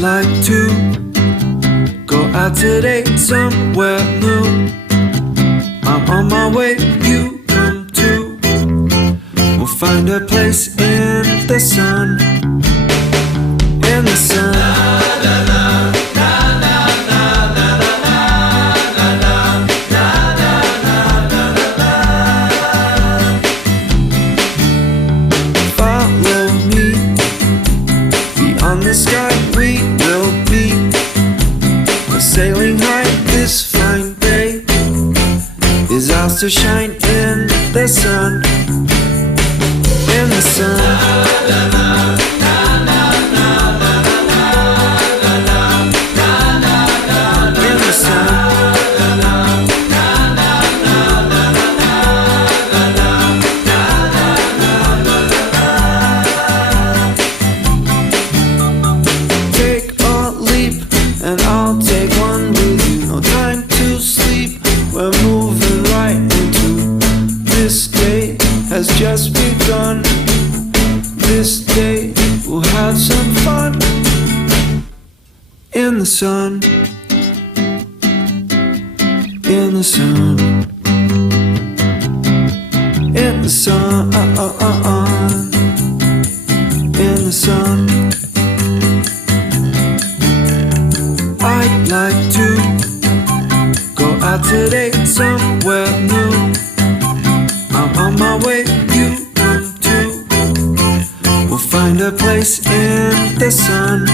like to go out today somewhere new. I'm on my way, you come too. We'll find a place in the sun. In the sun. Follow me. Beyond the sky we will be. We're sailing high this fine day is ours to shine in the sun. In the sun. In the sun. Take a leap and I'll take one with you. No time to sleep, we're moving right into this day has just begun. This day we'll have some fun. In the sun. In the sun. In the sun. In the sun. I'd like to go out today somewhere new. I'm on my way, you come too. We'll find a place in the sun.